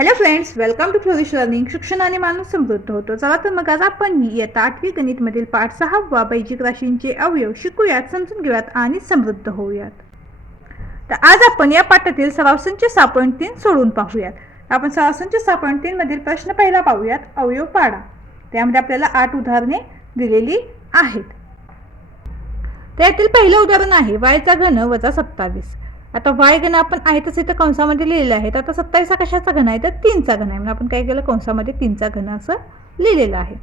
Hello friends, welcome to flourish learning. शिक्षणाने माणूस समृद्ध होतो. चला तर मग आज आपण इयत्ता 8वी गणितमधील पाठ 6 बैजिक राशींचे अवयव शिकूयात, समजून घेऊयात आणि समृद्ध होऊयात. तर आज आपण या पाठातील सराव संच 6.3 सोडून पाहूयात. आपण सराव संच 6.3 मधील प्रश्न पहिला पाहूयात, अवयव पाडा. त्यामध्ये आपल्याला 8 उदाहरणे दिलेली आहेत. त्यातील पहिलं उदाहरण आहे y चा घन वजा 27. आता y घन आपण आहे तसे तर कंसामध्ये लिहिलेले आहेत. आता 27 हा कशाचा घन आहे तर 3 चा घन आहे. म्हणजे आपण काय केलं, कंसामध्ये 3 चा घन असं लिहिलेलं आहे.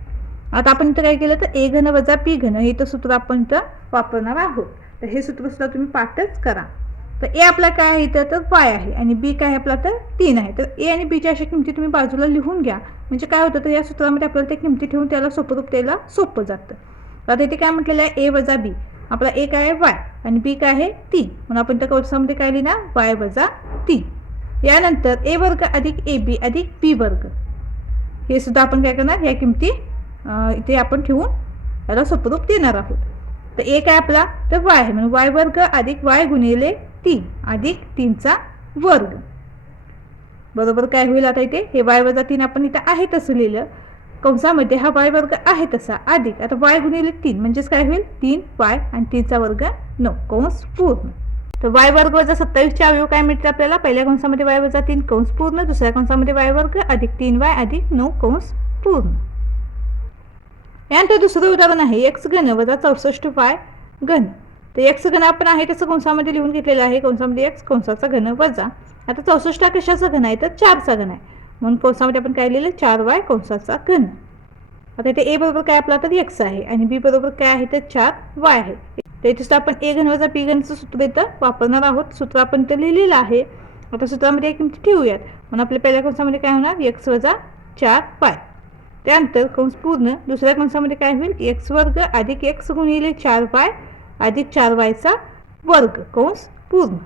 आता आपण इथं काय केलं तर a घन वजा p घन हे तर सूत्र आपण इथं वापरणार आहोत. तर हे सूत्र सुद्धा तुम्ही पाठच करा. तर a आपला काय आहे इथं तर y आहे आणि b काय आहे आपला तर 3 आहे. तर a आणि b च्या अशा किमती तुम्ही बाजूला लिहून घ्या. म्हणजे काय होतं तर या सूत्रामध्ये आपल्याला त्या किमती ठेवून त्याला सोपं रूप द्यायला सोपं जातं. आता इथे काय म्हटलेलं आहे, a वजा b. आपला a काय आहे y आणि b काय आहे 3. म्हणून आपण त्या कंसामध्ये काय लिहिणार y वजा 3. यानंतर a वर्ग अधिक ab अधिक b वर्ग हे सुद्धा आपण काय करणार, या किमती इथे आपण ठेवून याला सोपं रूप देणार आहोत. तर a काय आपला तर y आहे, म्हणजे y वर्ग अधिक y गुणिले 3 अधिक 3 चा वर्ग बरोबर काय होईल. आता इथे हे y वजा 3 आपण इथे आहे तसं लिहिलं, कंसामध्ये हा y वर्ग आहे तसा अधिक आता y गुणिले 3 म्हणजेच काय होईल 3y आणि 3 चा वर्ग 9 कंस पूर्ण. तर y वर्ग वजा 27 चे अवयव काय मिळतील आपल्याला, पहिल्या कंसामध्ये y वजा 3 कंस पूर्ण, दुसऱ्या कंसामध्ये y वर्ग अधिक 3y अधिक 9 कंस पूर्ण. यानंतर दुसरं उदाहरण आहे x घन वजा 64y घन. तर x घन आपण आहे तसं कंसामध्ये लिहून घेतलेलं आहे, कंसामध्ये x कंसाचा घन वजा आता 64 हा कशाचा घन आहे तर 4 चा घन आहे. म्हणून कंसामध्ये आपण काय लिहिलं 4y कंसाचा घन. आता इथे a बरोबर काय आपला तर x आहे आणि b बरोबर काय आहे तर 4y आहे. तर इथे आपण a घन वजा p घनचं सूत्र इथं वापरणार आहोत. सूत्र आपण इथं लिहिलेलं आहे. आता सूत्रामध्ये एक किमती ठेवूयात. म्हणून आपल्या पहिल्या कंसामध्ये काय होणार x वजा 4y. त्यानंतर कंस पूर्ण, दुसऱ्या कंसामध्ये काय होईल x वर्ग अधिक x गुणिले 4y अधिक 4y चा वर्ग कंस पूर्ण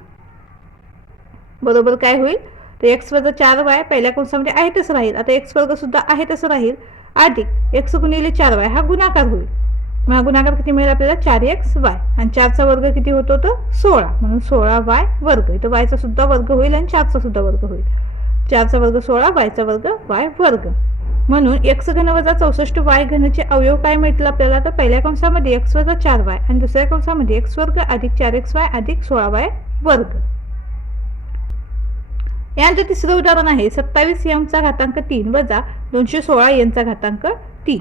बरोबर काय होईल तर x वजा 4y पहिल्या कंसामध्ये आहे तसं राहील. आता x वर्ग सुद्धा आहे तसं राहील अधिक x गुणिले 4y हा गुणाकार होईल. मग हा गुणाकार किती मिळेल आपल्याला 4xy आणि 4 चा वर्ग किती होतो तर 16 म्हणून 16y वर्ग. इथं y चा सुद्धा वर्ग होईल आणि 4 चा सुद्धा वर्ग होईल. 4 चा वर्ग 16 y चा वर्ग y वर्ग. म्हणून x घन वजा 64y घनचे अवयव काय मिळतील आपल्याला तर पहिल्या कंसामध्ये x वजा 4y आणि दुसऱ्या कंसामध्ये x वर्ग अधिक 4xy अधिक 16y वर्ग. यानंतर तिसरं उदाहरण आहे 27m चा घातांक 3 वजा 216n चा घातांक 3.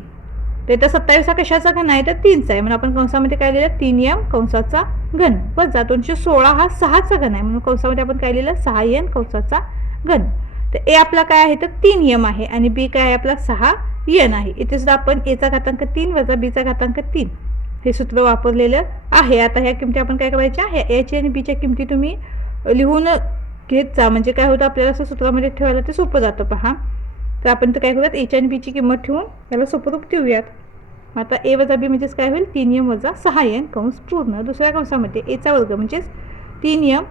तर इथं 27 हा कशाचा घन आहे तर 3 चा आहे. म्हणून आपण कंसामध्ये काय लिहिलं 3m कंसाचा घन वजा 216 हा 6 चा घन आहे. म्हणून कंसामध्ये आपण काय लिहिलं 6n कंसाचा घन. तर a आपला काय आहे तर 3m आहे आणि b काय आहे आपला 6n आहे. इथे सुद्धा आपण a चा घातांक 3 वजा b चा घातांक 3 हे सूत्र वापरलेलं आहे. आता ह्या किमती आपण काय करायच्या, ह्या a ची आणि b च्या किमती तुम्ही लिहून घेत जा. म्हणजे काय होतं आपल्याला असं सूत्रामध्ये ठेवायला ते सोपं जातं पहा. तर आपण तर काय करूयात a आणि b ची किंमत ठेवून याला सोपं रूप देऊयात. आता a वजा b म्हणजेच काय होईल 3m वजा 6n कंस पूर्ण. दुसऱ्या कंसामध्ये a चा वर्ग म्हणजेच 3m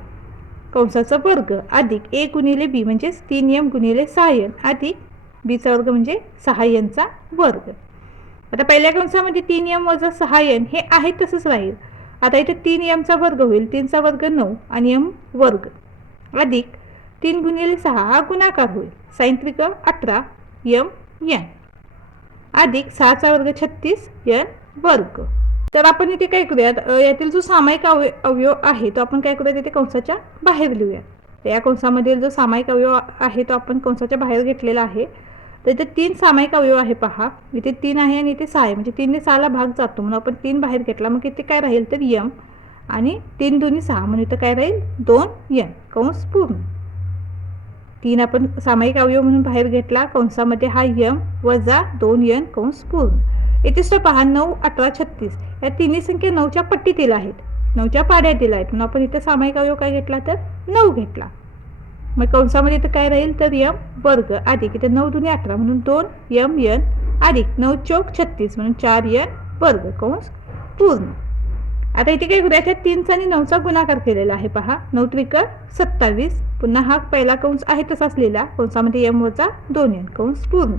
कंसाचा वर्ग अधिक a गुणिले b म्हणजेच 3m गुणिले 6n अधिक b चा वर्ग म्हणजे 6n चा वर्ग. आता पहिल्या कंसामध्ये 3m वजा 6n हे आहे तसंच राहील. आता इथे 3m चा वर्ग होईल, 3 चा वर्ग 9 आणि m वर्ग अधिक 3 गुणिले 6 हा गुणाकार होईल, साइन त्रिक 18 m अधिक 6 चा वर्ग 36 n वर्ग. तर आपण इथे काय करूयात, यातील जो सामायिक अवयव आहे तो आपण काय करूयात इथे कंसाच्या बाहेर लिहूयात. तर या कंसामधील जो सामायिक अवयव आहे तो आपण कंसाच्या बाहेर घेतलेला आहे. तर इथे 3 सामायिक अवयव आहे पहा. इथे 3 आहे आणि इथे 6 आहे, म्हणजे 3 ने 6 ला भाग जातो म्हणून आपण 3 बाहेर घेतला. मग इथे काय राहील तर m आणि 3 दुनी 6 म्हणून इथं काय राहील 2n कंस पूर्ण. 3 आपण सामायिक अवयव म्हणून बाहेर घेतला, कंसामध्ये हा m वजा 2n कंस पूर्ण. इथे सुद्धा पहा 9, 18, 36 या तिन्ही संख्या 9च्या पट्टीतील आहेत, 9च्या पाड्यातील आहेत. म्हणून आपण इथे सामायिक अवयव काय घेतला तर 9 घेतला. मग कंसामध्ये इथं काय राहील तर m वर्ग अधिक इथे 9 दुनी 18 म्हणून 2mn अधिक 9 चौक 36 म्हणून 4n वर्ग कंस पूर्ण. आता इथे काय करूया, 3 आणि 9चा गुणाकार केलेला आहे पहा. 9 त्रिक 27 पुन्हा हा पहिला कंस आहे तसाच लिहिला, कंसामध्ये m वजा 2n कंस पूर्ण.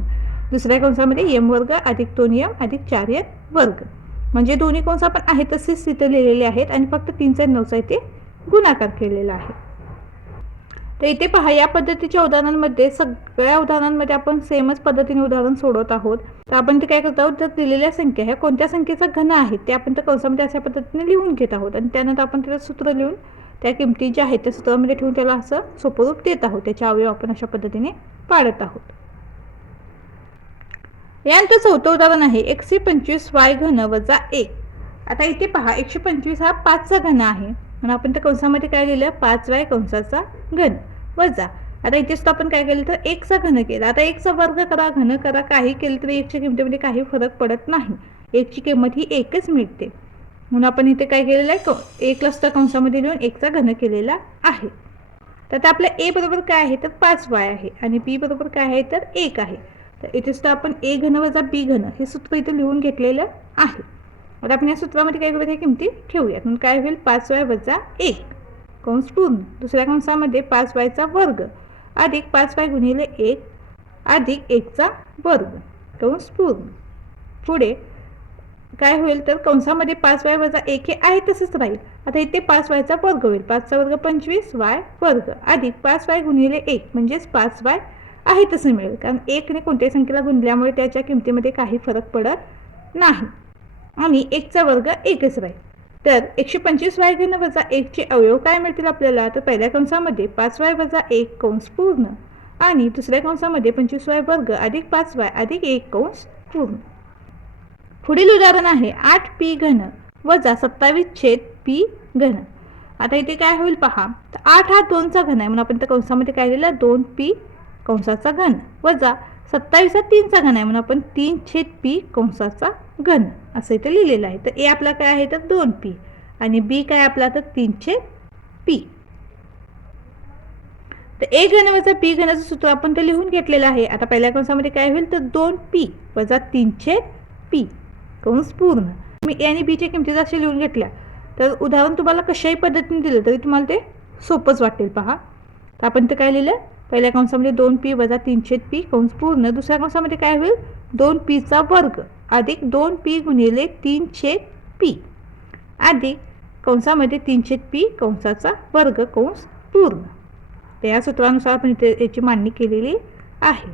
दुसऱ्या कंसामध्ये m वर्ग अधिक 2m अधिक 4n वर्ग. म्हणजे दोन्ही कंस आपण आहे तसेच तिथे लिहिलेले आहेत आणि फक्त 3 आणि 9चा इथे गुणाकार केलेला आहे. तर इथे पहा, या पद्धतीच्या उदाहरणांमध्ये सगळ्या उदाहरणांमध्ये आपण सेमच पद्धतीने उदाहरण सोडवत आहोत. तर आपण ते काय करत आहोत, तर दिलेल्या संख्या ह्या कोणत्या संख्येचा घन आहे ते आपण त्या कंसामध्ये अशा पद्धतीने लिहून घेत आहोत आणि त्यानंतर आपण त्याचं सूत्र लिहून त्या किमती ज्या आहेत त्या सूत्रामध्ये ठेवून त्याला असं सोपं रूप देत आहोत. त्याचे अवयव आपण अशा पद्धतीने पाडत आहोत. यानंतर चौथं उदाहरण आहे 125y घन वजा 1. आता इथे पहा, 125 हा 5चा घन आहे म्हणून आपण त्या कंसामध्ये काय लिहिलं, 5y कंसाचा घन वजा. आता इथे सुद्धा आपण काय केलं, तर 1चा घन केला. आता 1चा वर्ग करा, घन करा, काही केलं तरी 1च्या किमतीमध्ये काही फरक पडत नाही. 1ची किंमत ही 1च मिळते म्हणून आपण इथे काय केलेलं आहे, 1 ला सुद्धा कंसामध्ये लिहून 1चा घन केलेला आहे. तर आपल्या a बरोबर काय आहे, तर 5y आहे आणि b बरोबर काय आहे, तर 1 आहे. तर इथे सुद्धा आपण a घन वजा b घन हे सूत्र इथे लिहून घेतलेलं आहे. आता आपण या सूत्रामध्ये काय करूया, ह्या किमती ठेवूयात. म्हणून काय होईल, 5y वजा 1 कंस पूर्ण, दुसऱ्या कंसामध्ये 5yचा वर्ग अधिक 5y गुणिले 1 अधिक 1चा वर्ग कंस पूर्ण. पुढे काय होईल, तर कंसामध्ये 5y वजा 1 हे आहे तसंच राहील. आता इथे 5yचा वर्ग होईल, 5चा वर्ग 25y वर्ग अधिक 5y गुणिले 1 म्हणजेच 5y आहे तसं मिळेल, कारण 1 ने कोणत्याही संख्येला गुणल्यामुळे त्याच्या किमतीमध्ये काही फरक पडत नाही आणि 1चा वर्ग 1च राहील. तर 125y घन वजा 1चे अवयव काय मिळतील आपल्याला, तर पहिल्या कंसामध्ये 5y वजा 1 कंस पूर्ण आणि दुसऱ्या कंसामध्ये 25y वर्ग अधिक 5y अधिक 1 कंस पूर्ण. पुढील उदाहरण आहे 8p घन वजा 27/p घन. आता इथे काय होईल पहा, तर 8 हा 2चा घन आहे म्हणून आपण त्या कंसामध्ये काय लिहिलं, 2p कंसाचा घन वजा 27 हा 3चा घन आहे म्हणून आपण 3/p कंसाचा घन असं इथे लिहिलेलं आहे. तर a आपला काय आहे, तर 2p आणि b काय आपला, तर 3/p. तर a घन वजा p घनाचं सूत्र आपण ते लिहून घेतलेलं आहे. आता पहिल्या कंसामध्ये काय होईल, तर 2p वजा 3/p कंस पूर्ण. मी a आणि b च्या किमती जर असे लिहून घेतल्या तर उदाहरण तुम्हाला कशाही पद्धतीने दिलं तरी तुम्हाला ते सोपंच वाटेल. पहा, तर आपण ते काय लिहिलं, पहिल्या कंसामध्ये 2p वजा 3/p कंस पूर्ण, दुसऱ्या कंसामध्ये काय होईल, 2pचा वर्ग अधिक 2p गुणिले 3/p अधिक कंसामध्ये 3/p कंसाचा वर्ग कंस पूर्ण. तर या सूत्रानुसार आपण इथे याची मांडणी केलेली आहे.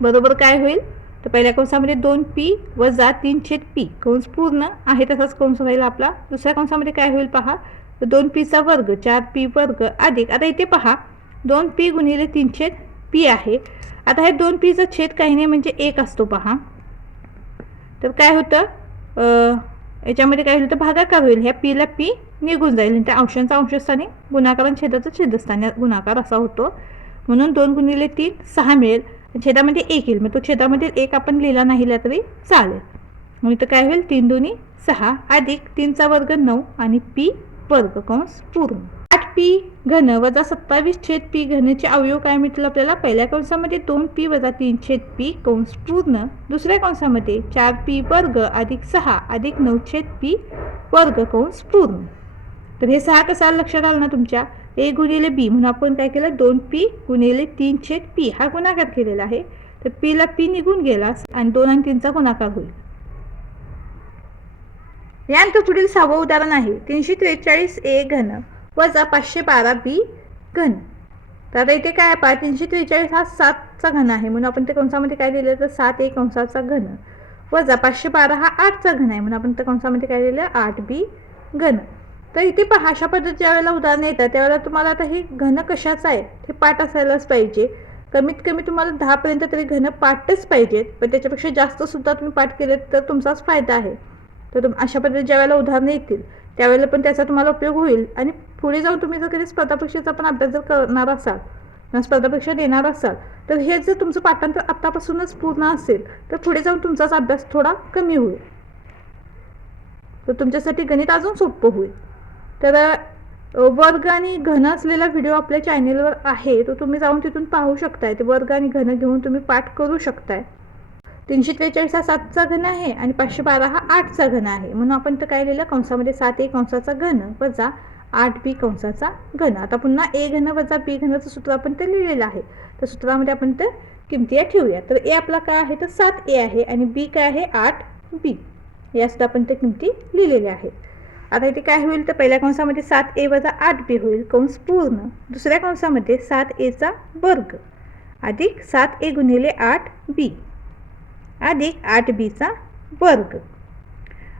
बरोबर काय होईल, तर पहिल्या कंसामध्ये 2p वजा 3/p कंस पूर्ण आहे तसाच कंस राहील आपला. दुसऱ्या कंसामध्ये काय होईल पहा, तर 2pचा वर्ग 4p वर्ग अधिक, आता इथे पहा 2p गुणिले 3/p आहे. आता हे 2pचा छेद काही नाही म्हणजे 1 असतो पहा. तर काय होतं, याच्यामध्ये काय होईल, तर भागाकार होईल. ह्या p ला p निघून जाईल, त्या अंशांचा अंशस्थानी गुणाकार आणि छेदाचा छेदस्थानी गुणाकार असा होतो. म्हणून 2 गुणिले 3 6 मिळेल, छेदामध्ये 1 येईल, मग तो छेदामध्ये 1 आपण लिहिला नाही तरी चालेल. मग इथं काय होईल, 3 2 6 अधिक 3चा वर्ग 9 आणि p वर्ग कंस पूर्ण. 8p घन वजा 27/p घनचे अवयव काय मिळतील आपल्याला, पहिल्या कंसामध्ये 2p वजा 3/p कंस पूर्ण, दुसऱ्या कंसामध्ये 4p वर्ग अधिक 6 अधिक 9/p वर्ग कंस पूर्ण. तर हे 6 कसं लक्षात आलं ना तुमच्या, a गुणिले b म्हणून आपण काय केलं, 2p गुणिले 3/p हा गुणाकार केलेला आहे. तर p ला p निघून गेला आणि 2 आणि 3चा गुणाकार होईल. यानंतर पुढील 6वं उदाहरण आहे 343a घन वजा 512b घन. तर आता इथे काय पहा, 343 हा 7चा घन आहे म्हणून आपण त्या कंसामध्ये काय लिहिलं, तर 7a कंसाचा घन वजा 512 हा 8चा घन आहे म्हणून आपण त्या कंसामध्ये काय लिहिलं, 8b घन. तर इथे पहा, अशा पद्धतीच्या वेळेला उदाहरणं येतात त्यावेळेला तुम्हाला आता हे घन कशाचं आहे हे पाठ असायलाच पाहिजे. कमीत कमी तुम्हाला 10 पर्यंत तरी घन पाठच पाहिजेत, पण त्याच्यापेक्षा जास्त सुद्धा तुम्ही पाठ केले तर तुमचाच फायदा आहे. तर अशा पद्धतीने ज्या वेळेला उदाहरणं येतील त्यावेळेला पण त्याचा तुम्हाला उपयोग होईल आणि पुढे जाऊन तुम्ही जर कधी स्पर्धा परीक्षेचा पण अभ्यास जर करणार असाल किंवा स्पर्धा परीक्षा देणार असाल तर हे जर तुमचं पाठांतर आत्तापासूनच पूर्ण असेल तर पुढे जाऊन तुमचाच अभ्यास थोडा कमी होईल, तर तुमच्यासाठी गणित अजून सोपं होईल. तर वर्ग आणि घन असलेला व्हिडिओ आपल्या चॅनेलवर आहे, तो तुम्ही जाऊन तिथून पाहू शकताय. ते वर्ग आणि घन घेऊन तुम्ही पाठ करू शकताय. 343 हा 7चा घन आहे आणि 512 हा 8चा घन आहे म्हणून आपण तर काय लिहिलं, कंसामध्ये 7a कंसाचा घन वजा 8b कंसाचा घन. आता पुन्हा a घन वजा b घनाचं सूत्र आपण ते लिहिलेलं आहे. तर सूत्रामध्ये आपण ते किमती ठेवूया. तर a आपला काय आहे, तर 7a आहे आणि b काय आहे 8b. यासुद्धा आपण ते किमती लिहिलेल्या आहेत. आता इथे काय होईल तर पहिल्या कंसामध्ये 7a वजा 8b होईल कंस पूर्ण. दुसऱ्या कंसामध्ये 7a वर्ग अधिक 7a गुणिले 8b अधिक 8b वर्ग.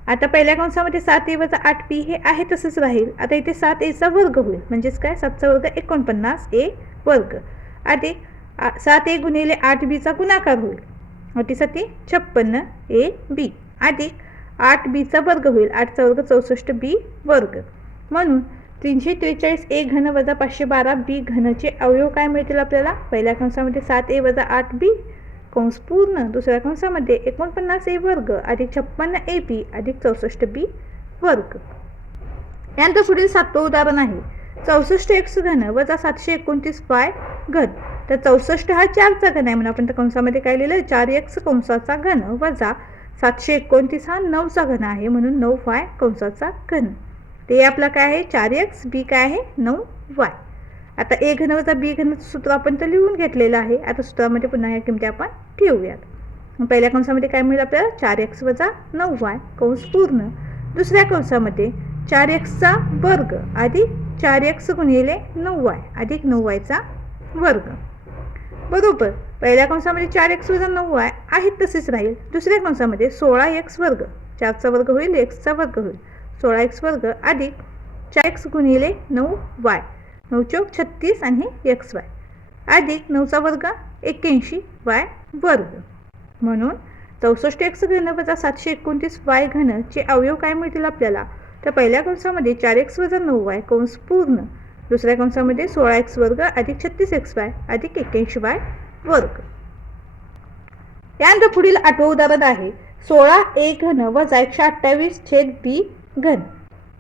आता पहिल्या कंसामध्ये 7a वजा 8b हे आहे तसंच राहील. आता इथे 7a वर्ग होईल म्हणजेच काय 7 वर्ग 49a वर्ग अधिक 7a गुणिले 8b गुणाकार होईल 8 56ab अधिक 8b वर्ग होईल 8 वर्ग 64b वर्ग. म्हणून 343a घन वजा 512b घनचे अवयव काय मिळतील आपल्याला. पहिल्या कंसामध्ये 7a वजा 8b कंस पूर्ण. दुसऱ्या कंसामध्ये 49a वर्ग अधिक 56ab अधिक 64b वर्ग. यानंतर पुढील 7वं उदाहरण आहे 64x घन वजा 729y घन. तर 64 हा 4चा घन आहे म्हणून आपण त्या कंसामध्ये काय लिहिलं 4x कंसाचा घन वजा 729 हा 9चा घन आहे म्हणून 9y कंसाचा घन. ते आपला काय आहे 4x b काय आहे 9y. आता a घन वजा b घनचं सूत्र आपण तर लिहून घेतलेलं आहे. आता सूत्रामध्ये पुन्हा या किमती आपण ठेवूयात. पहिल्या कंसामध्ये काय मिळेल आपल्याला 4x वजा 9y कंस पूर्ण. दुसऱ्या कंसामध्ये 4x वर्ग अधिक 4x गुणिले 9y अधिक 9y वर्ग बरोबर. पहिल्या कंसामध्ये 4x वजा 9y आहेत तसेच राहील. दुसऱ्या कंसामध्ये 16x वर्ग 4चा वर्ग होईल x वर्ग होईल 16x वर्ग अधिक 4x गुणिले 9y 9 चौक 36 आणि हे xy अधिक 9चा वर्ग 81y वर्ग. म्हणून 64x घन वजा 729y घनचे अवयव काय मिळतील आपल्याला. तर पहिल्या कंसामध्ये 4x वजा 9y कंस पूर्ण. दुसऱ्या कंसामध्ये 16x वर्ग अधिक 36xy अधिक 81y वर्ग. यानंतर पुढील 8वं उदाहरण आहे 16a घन वजा 128/b घन.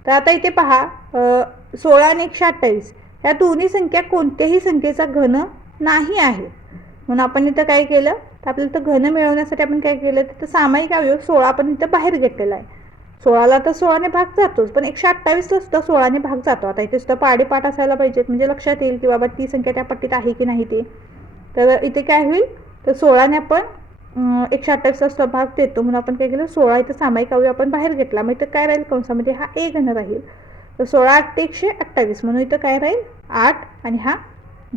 तर आता इथे पहा 16 आणि 128 या दोन्ही संख्या कोणत्याही संख्येचा घन नाही आहे म्हणून आपण इथं काय केलं तर आपल्याला तर घन मिळवण्यासाठी आपण काय केलं तर सामायिक अवयव 16 आपण इथं बाहेर घेतलेला आहे. 16ला तर 16ने भाग जातोच पण 128ला सुद्धा 16ने भाग जातो. आता इथे सुद्धा पाडेपाठ असायला पाहिजेत म्हणजे लक्षात येईल की बाबा ती संख्या त्या पट्टीत आहे की नाही ते. तर इथे काय होईल तर 16ने आपण 128ला सुद्धा भाग देतो म्हणून आपण काय केलं 16 इथं सामायिक अवयव आपण बाहेर घेतला. मग इथं काय राहील कंसामध्ये हा a घन राहील. तर 16 8 128 म्हणून इथं काय राहील 8 आणि हा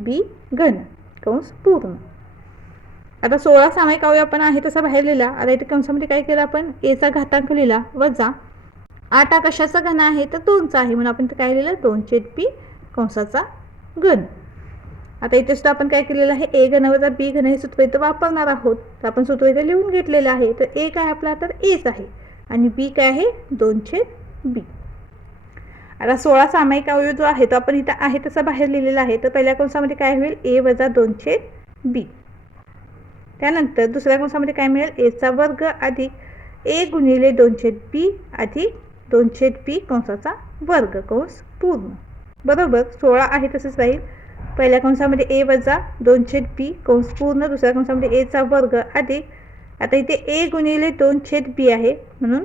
b घन कंस पूर्ण. आता 16 सामायिक अवयव आपण आहे तसा बाहेर लिहिला. आता इथे कंसामध्ये काय केलं आपण a घातांक लिहिला वजा 8 हा कशाचा घन आहे तर 2चा आहे म्हणून आपण इथे काय लिहिलं 2/b कंसाचा घन. आता इथे सुद्धा आपण काय केलेलं आहे a घन वजा b घन हे सूत्र इथं वापरणार आहोत. तर आपण सूत्र इथे लिहून घेतलेलं आहे. तर a काय आपला तर aच आहे आणि b काय आहे 2/b. आता 16 सामायिक अवयव जो आहे तो आपण इथं आहे तसा बाहेर लिहिलेला आहे. तर पहिल्या कंसामध्ये काय होईल a वजा 2/b. त्यानंतर दुसऱ्या कंसामध्ये काय मिळेल a वर्ग अधिक a गुणिले 2/b अधिक 2/b कंसाचा वर्ग कंस पूर्ण बरोबर. 16 आहे तसंच राहील. पहिल्या कंसामध्ये a वजा 2/b कंस पूर्ण. दुसऱ्या कंसामध्ये a वर्ग अधिक आता इथे a गुणिले 2/b आहे म्हणून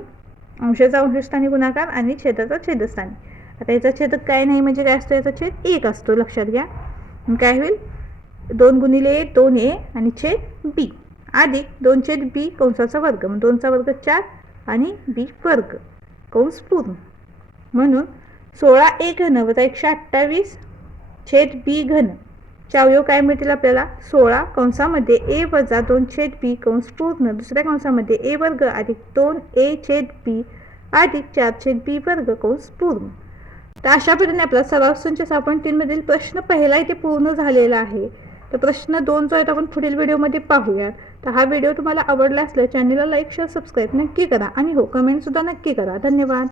अंशाचा अंशस्थानी गुणाकार आणि छेदाचा छेदस्थानी. आता याचा छेदक काय नाही म्हणजे काय असतो याचा छेद 1 असतो लक्षात घ्या. काय होईल 2 गुणिले 2a आणि छेद b अधिक 2/b कंसाचा वर्ग मग 2चा वर्ग 4 आणि b वर्ग कंस पूर्ण. म्हणून 16a घन वजा 128/b घन चे अवयव काय मिळतील आपल्याला 16 कंसामध्ये a वजा 2/b कंस पूर्ण. दुसऱ्या कंसामध्ये a वर्ग अधिक 2a/b अधिक 4/b वर्ग कंस पूर्ण. तर अशा पद्धतीने आपला सराव संच 6.3 मधील प्रश्न पहिला इथे पूर्ण झालेला आहे. तर प्रश्न 2 जो आहे आपण पुढील व्हिडिओमध्ये पाहूया. तर हा व्हिडिओ तुम्हाला आवडला असल्यास चॅनलला लाईक शेअर सबस्क्राईब नक्की करा आणि हो कमेंट सुद्धा नक्की करा. धन्यवाद.